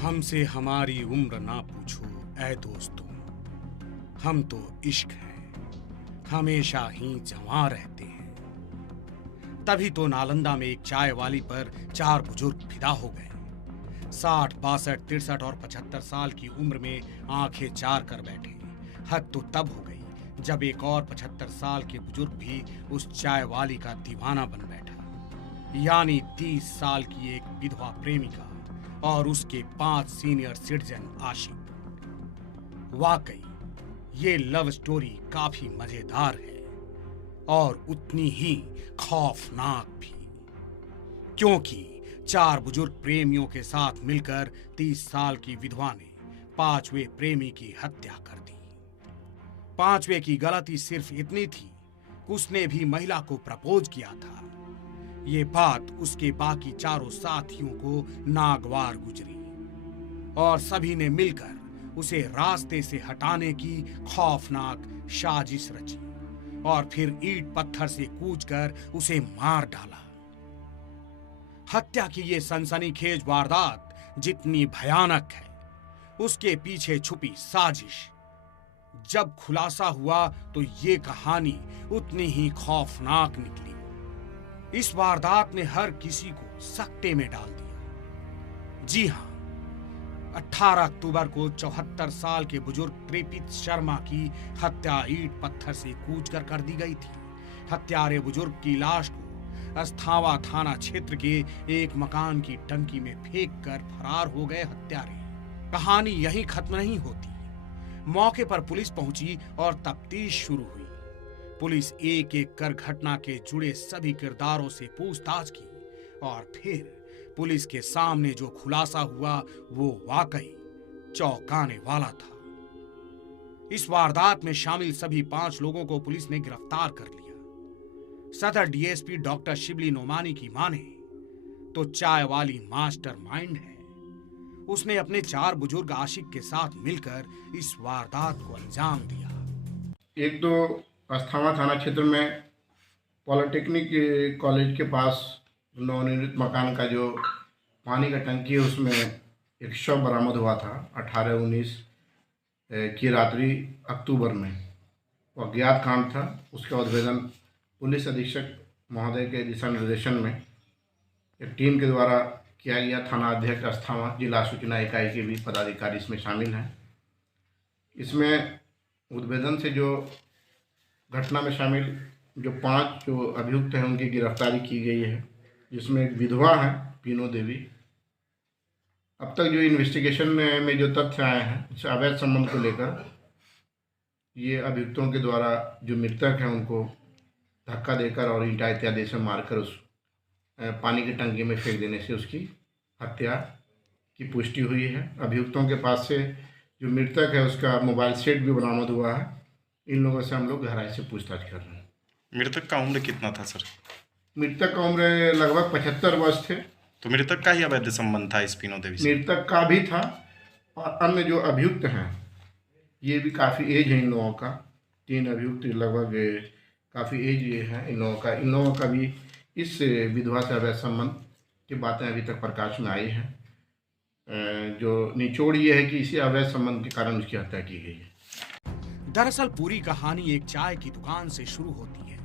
हमसे हमारी उम्र ना पूछो ऐ दोस्तों, हम तो इश्क हैं, हमेशा ही जवां रहते हैं। तभी तो नालंदा में एक चाय वाली पर 4 बुजुर्ग फिदा हो गए। 60, 62, 63 और 75 साल की उम्र में आंखें चार कर बैठे। हद तो तब हो गई जब एक और 75 साल के बुजुर्ग भी उस चाय वाली का दीवाना बन बैठा। यानी 30 साल की एक विधवा प्रेमिका और उसके 5 सीनियर सिटीजन आशिक। वाकई ये लव स्टोरी काफी मजेदार है और उतनी ही खौफनाक भी, क्योंकि 4 बुजुर्ग प्रेमियों के साथ मिलकर 30 साल की विधवा ने 5वें प्रेमी की हत्या कर दी। 5वें की गलती सिर्फ इतनी थी कि उसने भी महिला को प्रपोज किया था। ये बात उसके बाकी 4 साथियों को नागवार गुजरी और सभी ने मिलकर उसे रास्ते से हटाने की खौफनाक साजिश रची और फिर ईंट पत्थर से कूचकर उसे मार डाला। हत्या की ये सनसनीखेज वारदात जितनी भयानक है, उसके पीछे छुपी साजिश जब खुलासा हुआ तो ये कहानी उतनी ही खौफनाक निकली। इस वारदात ने हर किसी को सकते में डाल दिया। जी हां, 18 अक्टूबर को 74 साल के बुजुर्ग त्रिपित शर्मा की हत्या ईंट पत्थर से कूचकर कर दी गई थी। हत्यारे बुजुर्ग की लाश को अस्थावा थाना क्षेत्र के एक मकान की टंकी में फेंक कर फरार हो गए हत्यारे। कहानी यहीं खत्म नहीं होती। मौके पर पुलिस पहुंची और तफ्तीश शुरू हुई। पुलिस एक एक कर घटना के जुड़े सभी किरदारों से पूछताछ की और फिर पुलिस के सामने जो खुलासा हुआ वो वाकई चौंकाने वाला था। इस वारदात में शामिल सभी 5 लोगों को पुलिस ने गिरफ्तार कर लिया। सदर डीएसपी डॉक्टर शिबली नोमानी की माने तो चाय वाली मास्टर माइंड है। उसने अपने 4 बुजुर्ग आशिक के साथ मिलकर इस वारदात को अंजाम दिया। एक तो अस्थाना थाना क्षेत्र में पॉलिटेक्निक कॉलेज के पास नवनिर्मित मकान का जो पानी का टंकी है उसमें एक शव बरामद हुआ था 18-19 की रात्रि अक्टूबर में। वो अज्ञात कांड था। उसका उद्भेदन पुलिस अधीक्षक महोदय के दिशा निर्देशन में एक टीम के द्वारा किया गया। थाना अध्यक्ष अस्थाना, जिला सूचना इकाई के भी पदाधिकारी इसमें शामिल हैं। इसमें उद्भेदन से जो घटना में शामिल जो 5 जो अभियुक्त हैं उनकी गिरफ्तारी की गई है, जिसमें एक विधवा है पीनू देवी। अब तक जो इन्वेस्टिगेशन में जो तथ्य आए हैं उस अवैध संबंध को लेकर ये अभियुक्तों के द्वारा जो मृतक हैं उनको धक्का देकर और ईंटा इत्यादि से मारकर उस पानी की टंकी में फेंक देने से उसकी हत्या की पुष्टि हुई है। अभियुक्तों के पास से जो मृतक है उसका मोबाइल सेट भी बरामद हुआ है। इन लोगों से हम लोग गहराई से पूछताछ कर रहे हैं। मृतक का उम्र कितना था सर? मृतक का उम्र लगभग 75 वर्ष थे। तो मृतक का ही अवैध संबंध था इस पीनू देवी से? मृतक का भी था और अन्य जो अभियुक्त हैं ये भी काफ़ी एज है इन लोगों का। 3 अभियुक्त लगभग काफ़ी एज ये है इन लोगों का भी इस विधवा से अवैध संबंध की बातें अभी तक प्रकाश में आई हैं। जो निचोड़ ये है कि इसी अवैध संबंध के कारण उसकी हत्या की गई है। दरअसल पूरी कहानी एक चाय की दुकान से शुरू होती है।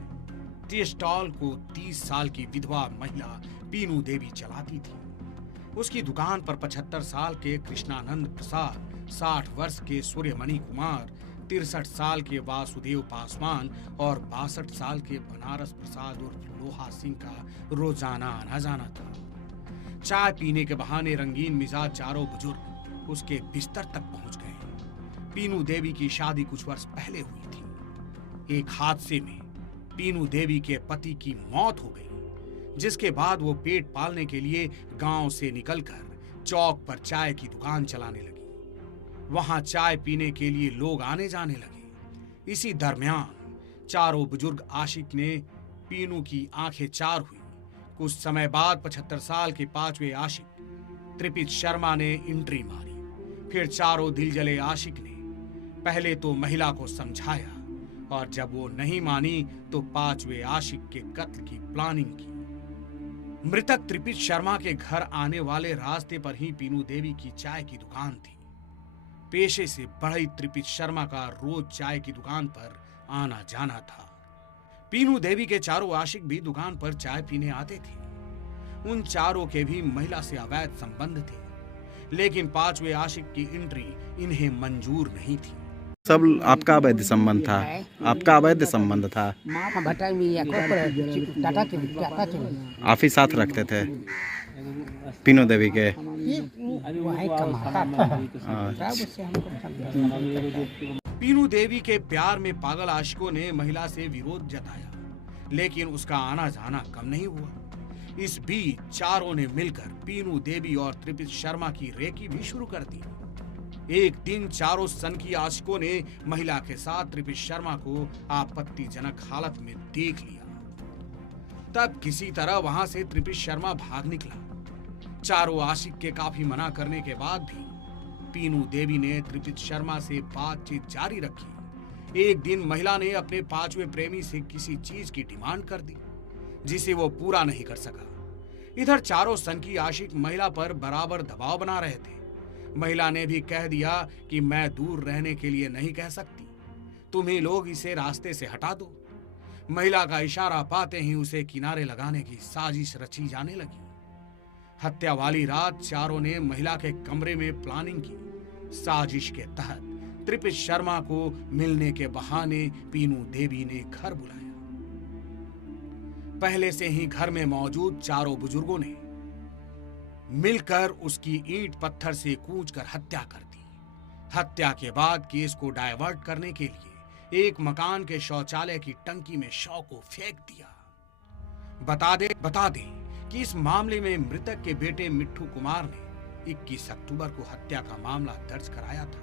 टी स्टॉल को 30 साल की विधवा महिला पीनू देवी चलाती थी। उसकी दुकान पर 75 साल के कृष्णानंद प्रसाद, 60 वर्ष के सूर्यमणि कुमार, 63 साल के वासुदेव पासवान और 62 साल के बनारस प्रसाद उर्फ लोहा सिंह का रोजाना आना जाना था। चाय पीने के बहाने रंगीन मिजाज 4 बुजुर्ग उसके बिस्तर तक पहुंच गए। पीनू देवी की शादी कुछ वर्ष पहले हुई थी। एक हादसे में पीनू देवी के पति की मौत हो गई, जिसके बाद वो पेट पालने के लिए गांव से निकलकर चौक पर चाय की दुकान चलाने लगी। वहां चाय पीने के लिए लोग आने जाने लगे। इसी दरमियान 4 बुजुर्ग आशिक ने पीनू की आंखें चार हुई। कुछ समय बाद 75 साल के 5वें आशिक त्रिपित शर्मा ने एंट्री मारी। फिर 4 दिल जले आशिक ने पहले तो महिला को समझाया और जब वो नहीं मानी तो 5वें आशिक के कत्ल की प्लानिंग की। मृतक त्रिपित शर्मा के घर आने वाले रास्ते पर ही पीनू देवी की चाय की दुकान थी। पेशे से बढ़ई त्रिपित शर्मा का रोज चाय की दुकान पर आना जाना था। पीनू देवी के चारों आशिक भी दुकान पर चाय पीने आते थे। उन चारों के भी महिला से अवैध संबंध थे, लेकिन पांचवे आशिक की एंट्री इन्हें मंजूर नहीं थी। सब आपका अवैध संबंध था? आपका अवैध संबंध था? आप ही साथ रखते थे पीनू देवी के? पीनू देवी के प्यार में पागल आशिकों ने महिला से विरोध जताया, लेकिन उसका आना जाना कम नहीं हुआ। इस बीच चारों ने मिलकर पीनू देवी और त्रिपित शर्मा की रेकी भी शुरू कर दी। एक दिन चारों सनकी आशिकों ने महिला के साथ त्रिपित शर्मा को आपत्तिजनक हालत में देख लिया। तब किसी तरह वहां से त्रिपित शर्मा भाग निकला। चारों आशिक के काफी मना करने के बाद भी पीनू देवी ने त्रिपित शर्मा से बातचीत जारी रखी। एक दिन महिला ने अपने पांचवें प्रेमी से किसी चीज की डिमांड कर दी, जिसे वो पूरा नहीं कर सका। इधर चारों सनकी आशिक महिला पर बराबर दबाव बना रहे थे। महिला ने भी कह दिया कि मैं दूर रहने के लिए नहीं कह सकती, तुम्ही लोग इसे रास्ते से हटा दो। महिला का इशारा पाते ही उसे किनारे लगाने की साजिश रची जाने लगी। हत्या वाली रात चारों ने महिला के कमरे में प्लानिंग की। साजिश के तहत त्रिपित शर्मा को मिलने के बहाने पीनू देवी ने घर बुलाया। पहले से ही घर में मौजूद चारों बुजुर्गों ने मिलकर उसकी ईंट पत्थर से कूच कर हत्या कर दी। हत्या के बाद केस को डायवर्ट करने के लिए एक मकान के शौचालय की टंकी में शव को फेंक दिया। बता दे कि इस मामले में मृतक के बेटे मिट्ठू कुमार ने 21 अक्टूबर को हत्या का मामला दर्ज कराया था।